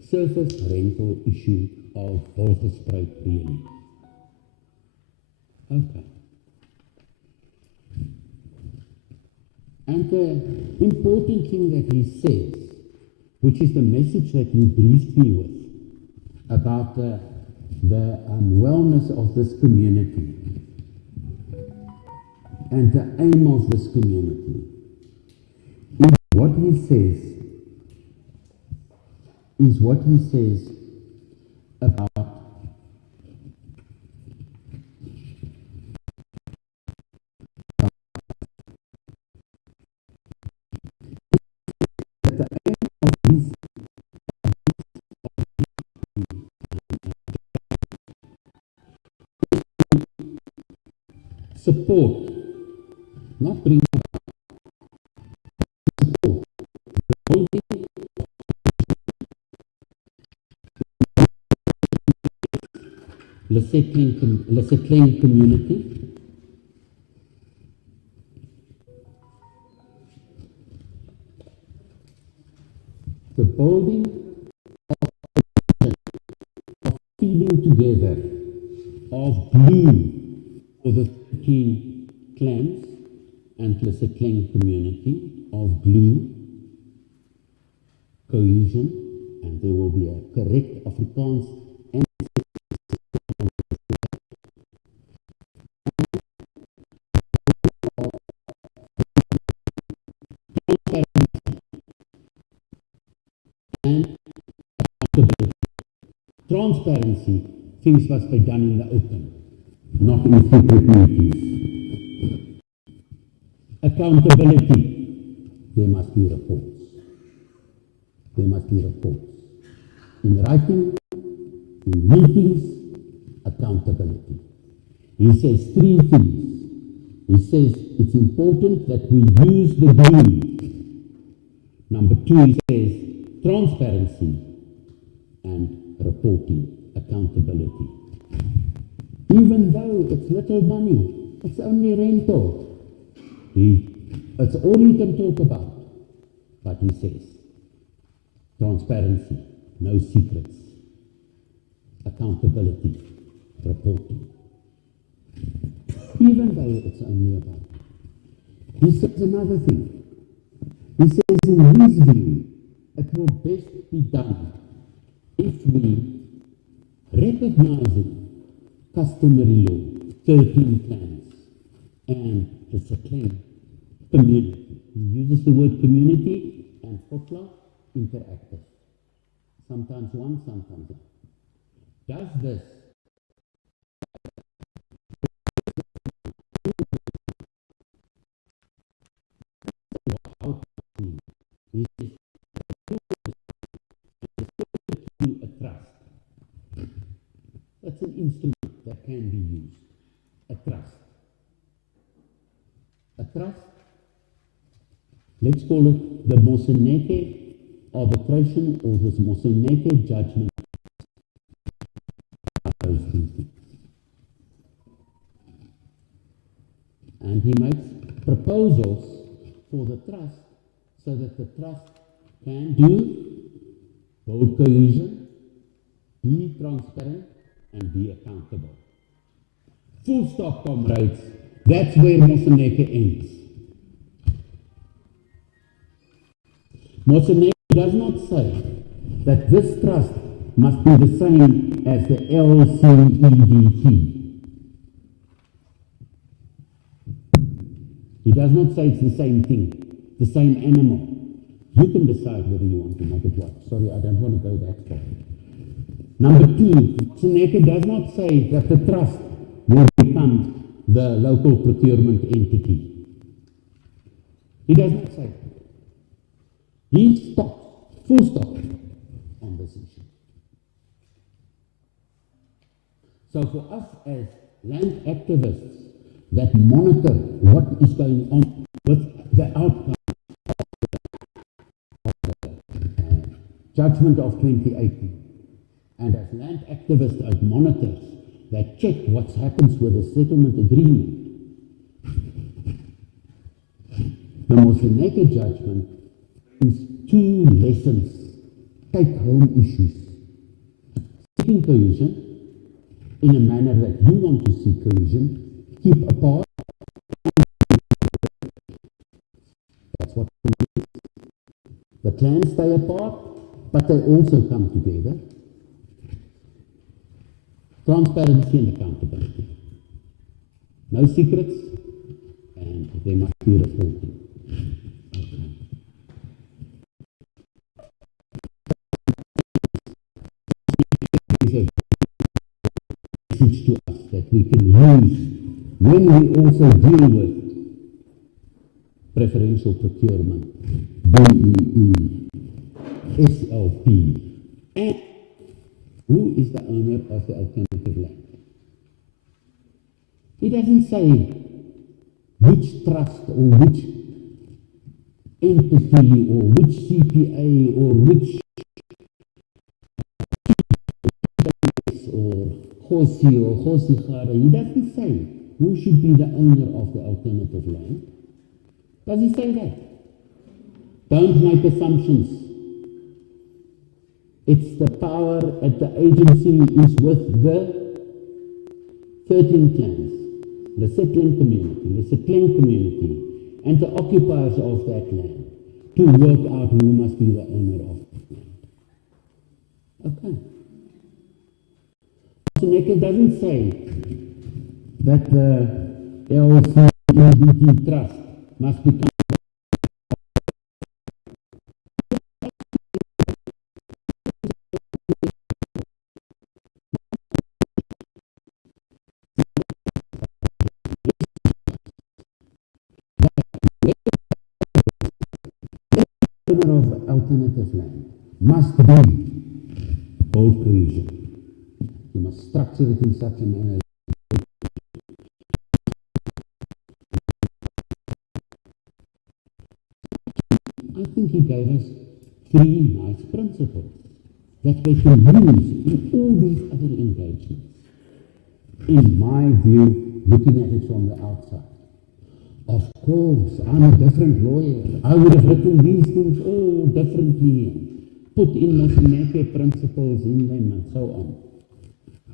surface rental issue of Volgespreek really. Okay. And the important thing that he says, which is the message that you briefed me with, about the wellness of this community and the aim of this community, is what he says about the aim of his support, not bring about, support the building Lesetleng community, the building of feeding together, of bloom for the 13 clans and Lesetleng community, of glue, cohesion, and there will be a correct Afrikaans and accountability. Transparency, things must be done in the open, not in secret meetings. Accountability, there must be reports. There must be reports. In writing, in meetings, accountability. He says 3 things. He says it's important that we use the glue. Number 2, he says transparency and reporting, accountability. Even though it's little money, it's only rental. It's all he can talk about. But he says transparency, no secrets, accountability, reporting. Even though it's only about. He says another thing. He says in his view, it will best be done if we recognizing customary law, 13 clans, and the Lesetleng community. He uses the word community and Kotla, interactive. Sometimes one, sometimes the other. Does this a trust? That's an instrument that can be used. A trust. A trust, let's call it the Moseneke arbitration or the Moseneke judgment. Those 2 things. And he makes proposals for the trust so that the trust can build cohesion, be transparent, and be accountable. Full stop, comrades. That's where Moseneke ends. Moseneke does not say that this trust must be the same as the LCEDT. He does not say it's the same thing, the same animal. You can decide whether you want to make it work. Sorry, I don't want to go that far. Number 2, Moseneke does not say that the trust will become the local procurement entity. He does not say that. He stops, full stop, on this issue. So for us as land activists that monitor what is going on with the outcome of the judgment of 2018, and as land activists, as monitors that check what happens with the settlement agreement, the Moseneke judgment brings two lessons, take-home issues. Seeking cohesion in a manner that you want to see cohesion, keep apart. That's what it is. The clans stay apart, but they also come together. Transparency and accountability. No secrets, and there must be reporting. Okay. Message to us that we can use when we also deal with preferential procurement, BEE, SLP, and who is the owner of the alternative land? He doesn't say which trust or which entity or which CPA or which or Khosi or Khosi-Khara. He doesn't say who should be the owner of the alternative land. Does he say that? Don't make assumptions. It's the power at the agency is with the 13 clans, Lesetleng community, and the occupiers of that land to work out who must be the owner of that land. Okay. Moseneke doesn't say that the LCEBT trust must become of alternative land must be bold cohesion. You must structure it in such a manner. I think he gave us 3 nice principles that we can use in all these other engagements. In my view, looking at it from the outside. Of course, I'm a different lawyer. I would have written these things all differently and put in Moseneke principles in them and so on.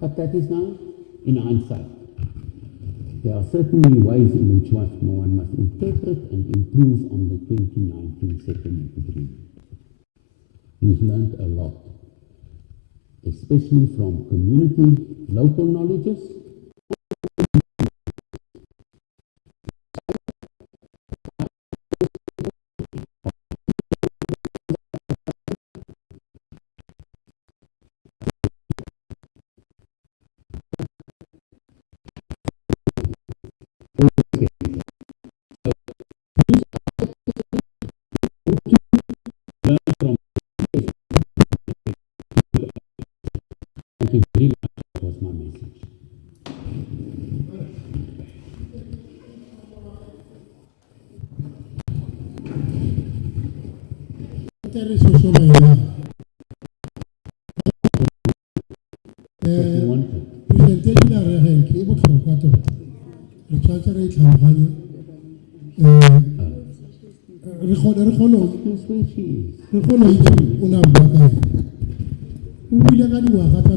But that is now in hindsight. There are certainly ways in which one must interpret and improve on the 2019 settlement agreement. We've learned a lot, especially from community, local knowledges, Re kgona ho itse o na bua kae. O buile ka dingwaga tsa